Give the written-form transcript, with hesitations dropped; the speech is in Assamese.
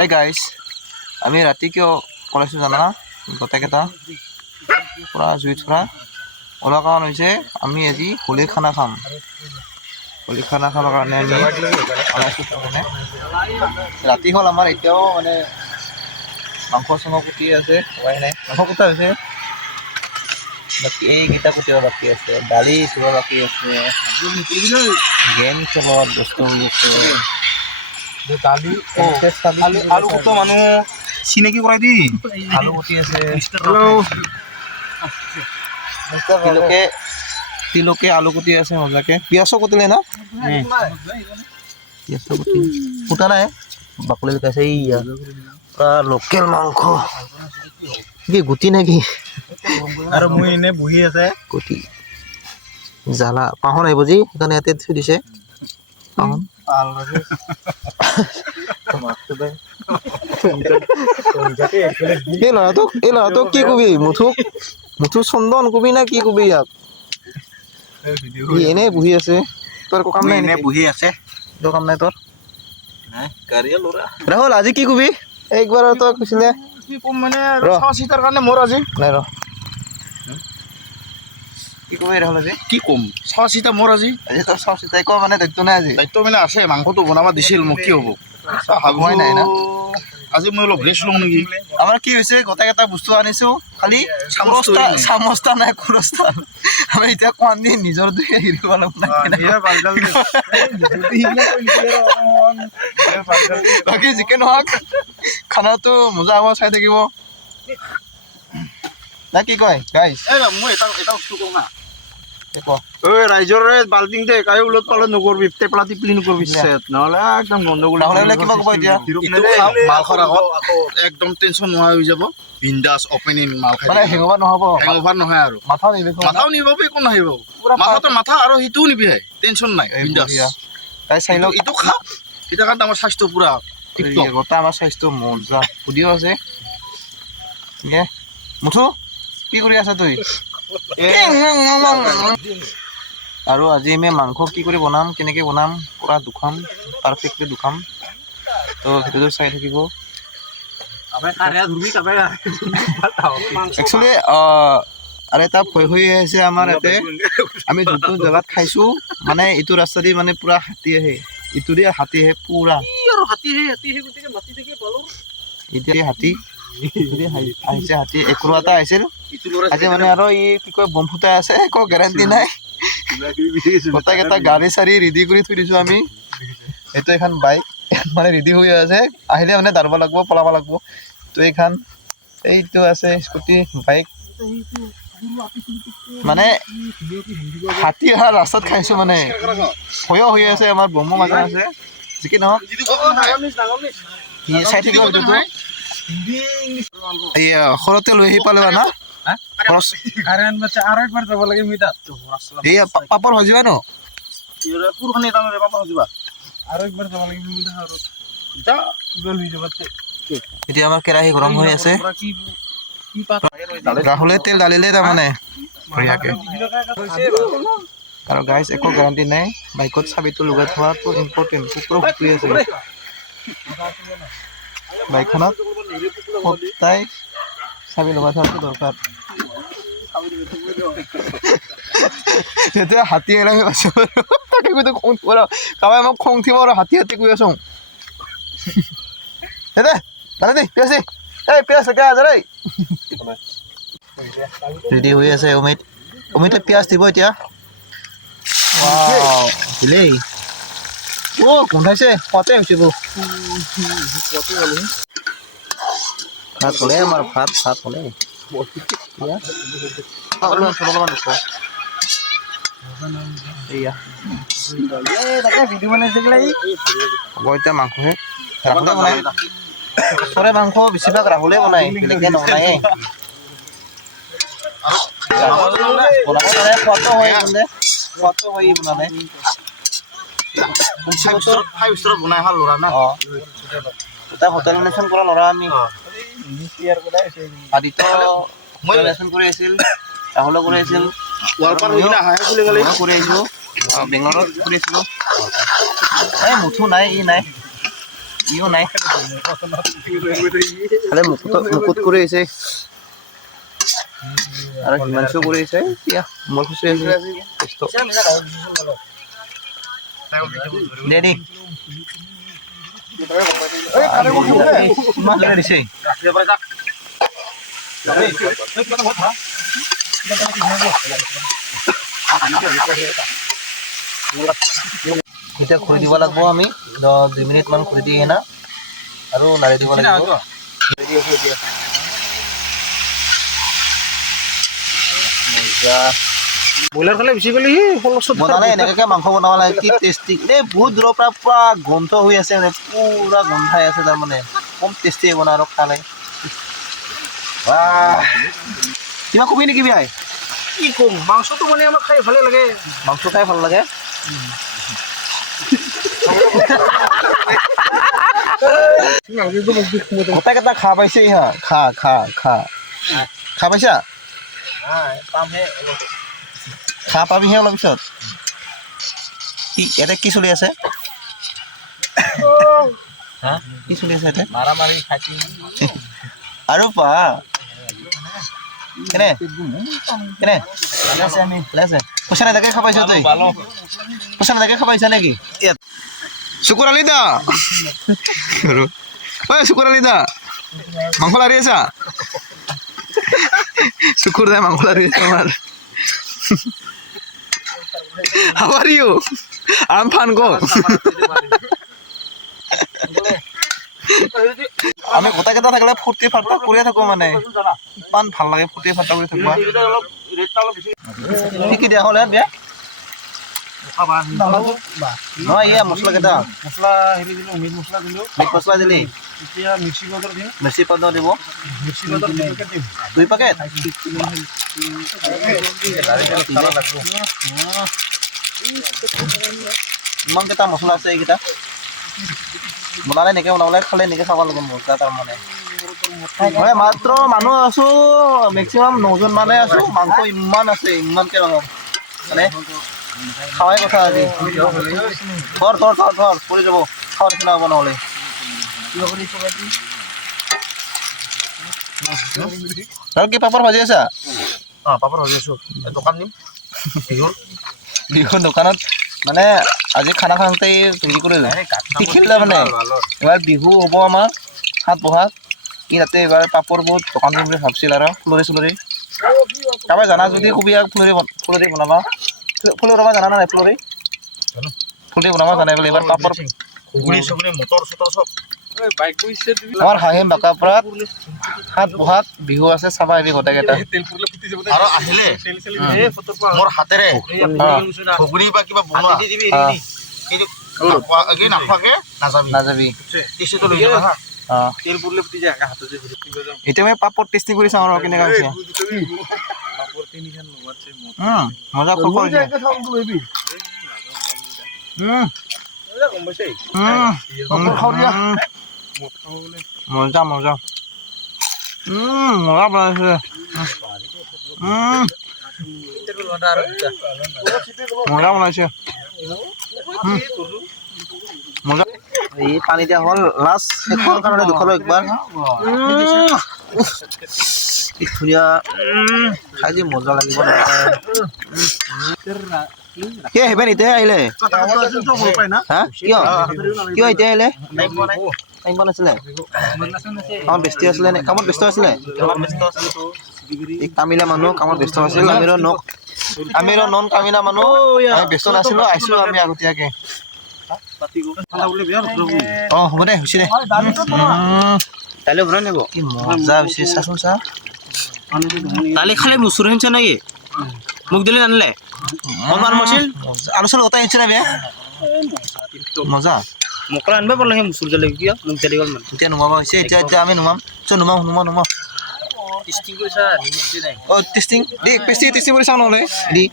Hey guys, আমি ৰাতি কিয় কলাইছো জানা গোটেইকেইটা পুৰা জুই ধৰা ওলোৱা কাৰণ হৈছে আমি আজি হোলীৰ খানা খাম। হোলীৰ খানা খাবৰ কাৰণে আমি কলাইছো মানে ৰাতি হ'ল আমাৰ এতিয়াও মানে মাংস চাংস কুটি আছে হোৱাই নাই। মাংস কুটা হৈছে বাকী এইকেইটা কুটিব বাকী আছে, দালি ধোৱা বাকী আছে, গেম খেলত ব্যস্ত হৈ আছে। দালি আলু কুটো মানুহ চিনাকি কৰাই দি আলু কুটি আছে, হেল্ল' তিলকে আলু কুটি আছে মজাকে। পিঁয়াজো কুটিলে না পিঁয়াজো কুটি কুটা নাই বাকলি লুকাইছে। এইয়া লোকেল মাংস কি গুটি নেকি আৰু মই এনে বহি আছে গুটি জ্বালা পাহন আহিব যি সেইকাৰণে ইয়াতে থৈ দিছে পাহন। এই ল'ৰাটোক কি কবি মুঠু চন্দন কবি না কি কবি ইয়াক এনেই বহি আছে। তোৰ একো কাম নাই এনে বহি আছে তোৰ কাম নাই তোৰ গাড়ীয়ে ল'ৰা ৰাহুল আজি কি কবি একবাৰ তই কৈছিলে কি কম মানে চিটাৰ কাৰণে মোৰ আজি নাই ৰ কি কবি ৰাহুল আজি কি ক'ম চিটা মোৰ আজি আজি তোৰ চাও চিতাই ক মানে দায়িত্ব নাই আজি দায়িত্ব মানে আছে মাংসটো বনাব দিছিল মোক কি হ'ব হোৱাই নাই না আজি মই অলপ ৰেষ্ট ল'ম নেকি। আমাৰ কি হৈছে গোটেইকেইটা বস্তু আনিছো খালি চামচটা নাই খৰচটা আমি এতিয়া কোৱান দি নিজৰ দুখে হেৰিব বাকী যিকে নহওক খানাটো মজা হ'ব চাই থাকিব না কি কয় গাইজ মই এটা বস্তু কওঁ না ক ৰাইজৰ বাল্টিং দে কায়ো উলট পালট নকৰবি টেপলা টিপলি নকৰবি নহ'লে একদম গণ্ডগোল নহ'লে কিবা ক'ব এতিয়া মাল খোৱাৰ আগত একদম টেনশ্যন নোহোৱা হৈ যাব বিন্দাছ অপেনিং মাল খাই মানে হেঙুবা নহ'ব হেংঅভাৰ নহয় আৰু মাথাও নিবিখ মাথাও নিবাব একো নাহিব মাথা আৰু সিটোও নিবিহে টেনশ্যন নাই বিন্দাছ তাই চাই লওক ইটো খা এতিয়া কাৰণে আমাৰ স্বাস্থ্য পুৰা টিপটপ গোটা আমাৰ স্বাস্থ্য মজা সুধিও আছে মুঠু কি কৰি আছা তই আৰু আজি আমি মাংস কি কৰি বনাম কেনেকৈ বনাম পূৰা দুখাম পাৰফেক্টলি দুখাম তো ভিডিঅ'টো চাই থাকিব। একচুৱেলি আৰু এটা ভয় হৈ আহিছে আমাৰ ইয়াতে আমি যোনটো জেগাত খাইছোঁ মানে ইটো ৰাস্তা দি মানে পূৰা হাতী আহে ইটো দি হাতী আহে পূৰা এতিয়া হাতী আহিছে হাতী একো এটা আহিছিল আজি মানে আৰু ই কি কয় বম ফুটাই আছে একো গেৰাণ্টি নাই গোটেইকেইটা গাড়ী চাড়ী ৰেডি কৰি থৈ দিছোঁ আমি। এইটো এখন বাইক মানে ৰেডি হৈ আছে আহিলে মানে দাঁড়াব লাগিব পলাব লাগিব। তো এইখন এইটো আছে স্কুটি বাইক মানে হাতী অহা ৰাস্তাত খাইছোঁ মানে ভয়ো হৈ আছে আমাৰ বমো মাজে আছে যিকি নহওক চাই থাকিব ভিডিঅ'টো। এয়া সৰতে লৈ আহি পালে না এয়া পাপৰ হৈ যাবা ন এতিয়া আমাৰ কেৰাহী গৰম হৈ আছে ৰাহুলে তেল ঢালিলে তাৰমানে বঢ়িয়াকে আৰু গাইজ একো গেৰাণ্টি নাই বাইকত চাবিটো লগাই থোৱাটো ইম্পৰ্টেণ্ট কুকুৰো ভুকি আছে বাইকখনত সদায় চাবি লগাই থোৱাটো দৰকাৰ যেতিয়া হাতী আহিলে আমি বাচিব তাকে কিন্তু খং উঠিব কাৰোবাই মোক খং উঠিব আৰু হাতী হাতী কৈ আছোঁ দে দাদা দেই পিঁয়াজ দেই এই পিঁয়াজ এতিয়া আজাৰ দেই ৰেডি হৈ আছে অমিতে পিঁয়াজ দিব এতিয়া দিলেই গোন্ধাইছে খোৱাতে হৈছে ভাত হ'লে আমাৰ ভাত হ'লে এয়া হ'ব এতিয়া মাংসহে ৰাহুলে বনাই চৰে মাংস বেছিভাগ ৰাহুলে বনাই বেলেগে নবনায়ে খোৱাটো হয় বনালে বনাই ভাল ল'ৰা না এটা হোটেল মেনেজমেণ্ট কৰা ল'ৰা আমি আদিত্য মেনেজমেণ্ট কৰি আছিল ৰাহুলে কৰি আছিল কৰি আহিছোঁ বেংগলোৰত কৰি আছিলোঁ এই মুঠু নাই ই নাই ইও নাই খালি মুকুত কৰি আহিছে আৰু হিমাংশু কৰি আহিছে এতিয়া মই খুচৰি আছো দে দে ইমান জনে দিছে এতিয়া খুলি দিব লাগিব আমি 2 মিনিটমান খুলি দি না আৰু লাৰি দিব লাগিব ব্ৰইলাৰ খালে বেছি গ'লে বনালে এনেকৈ মাংস বনাব লাগে কি টেষ্টি এই বহুত দূৰৰ পৰা পুৰা গোন্ধ হৈ আছে মানে পুৰা গোন্ধাই আছে তাৰমানে কম টেষ্টি বনাই আৰু খালে কিবা কবি নেকি ভাই কি কম মাংসটো মানে আমাৰ খাই ভালে লাগে মাংস খাই ভাল লাগে গোটেইকেইটা খা পাইছে হা খা খা খা খা পাইছা খা পাবিহে অলপ পিছত কি ইয়াতে কি চলি আছে কি চলি আছে ইয়াতে আৰু পা কেনে কেনে পইচা নাথাকে খাব পাইছ তই পইচা নাথাকে খাব পাইছা নেকি শুকুৰ আলি দা ঐ শুকুৰ আলি দা মাংস লাৰি আছা শুকুৰ দাই মাংস লাৰি আছে আমাৰ How are you? I'm fine go. আমি গোটেইকেইটা থাকিলে ফূৰ্তি ফাৰ্তা কৰিয়ে থাকোঁ মানে ইমান ভাল লাগে ফূৰ্তি ফাৰ্তা কৰি থাকোঁ কি কি দিয়া হ'লে বিয়া নহয় ইয়া মছলাকেইটা মছলা হেৰি দিলোঁ মিট মছলা দিলোঁ মিট মছলা দিলি এতিয়া মিক্সি পাউডাৰ দিম মিৰ্চি পাউডাৰ দিব মিক্সি পাউডাৰ 2 পেকেট দিম 2 পেকেট ইমানকেইটা মছলা আছে এইকেইটা বনালে এনেকৈ বনাবলৈ খালে এনেকৈ খাব লাগে মজা তাৰমানে মই মাত্ৰ মানুহ আছোঁ মেক্সিমাম 9জন মানে আছোঁ মাংস ইমান আছে ইমানকৈ মানে খাৱাই কথা আজি ধৰ ধৰ ধৰ ধৰ পৰি যাব খাৱাৰ নিচিনা হ'ব নহ'লে আৰু কি পাপৰ ভাজি আছা পাপৰ ভাজি আছোঁ দোকান দিম বিহুৰ দোকানত মানে আজি খানা খাওঁতে হেৰি কৰিলোঁ শিকিলে মানে এইবাৰ বিহু হ'ব আমাৰ 7 বহাগ কি তাতে এইবাৰ পাপৰ বহুত দোকান দিম বুলি ভাবছিল আৰু ফুলৰি চুলৰি কাৰোবাৰ জানা যদি কবি আৰু ফুলৰি বনাবা ফুলৰি বনাব জানা নাই ফুলৰি বনাব জানাই বোলে এইবাৰ পাপৰ মটৰ চটৰ চব আমাৰ হাঁহিম বাকাপুৰাত 7 বহাগ বিহু আছে চাবা আহিবি গোটেইকেইটা আৰু আহিলে মোৰ হাতেৰে ঘুগুনি বা কিবা বনোৱা নাখোৱাকে নাযাবি টিচুটো লৈ যাবা হা তেল পুৰলে ফুটি যায় হাতে যে এতিয়া মই পাপৰ টেষ্টি কৰি চাওঁ আৰু কেনেকুৱা হৈছে পাপৰ তিনিখন লগতে মজা খুব কৰিছে মজা মজা মজা বনাইছে মজা বনাইছে মজা এই পানী দিয়া হ'ল লাষ্ট শেষৰ কাৰণে দুখলো একবাৰ কি ধুনীয়া খাই যে মজা লাগিব কি আহিবা এতিয়া আহিলে হা কিয় কিয় এতিয়া আহিলে টাইম পোৱা নাছিলে কামত ব্যস্ত আছিলে নে কামত ব্যস্ত আছিলে এই কামিলা মানুহ কামত ব্যস্ত আছিল আমিৰো নন কামিলা মানুহ ব্যস্ত নাছিলোঁ আহিছোঁ আমি আগতীয়াকৈ হ'ব দে হৈছে দে কাইলৈ বনাই নিব কি মজা হৈছে চাচোন চা দালি খালে মুচুৰ হৈছে নেকি মোক দিলে নানিলে আলু চালু গোটাই আহিছে না বেয়া মজা মোকলা আনিব পাৰিলে সেই মুচুৰ দালি কিয় মোক দালি গ'ল মানে এতিয়া নুমাব হৈছে এতিয়া আমি নুমাম নুমাম টেষ্টিং কৰিছা নিমখ দি নাই টেষ্টিং দি টেষ্টিং কৰি চাওঁ নহ'লে দি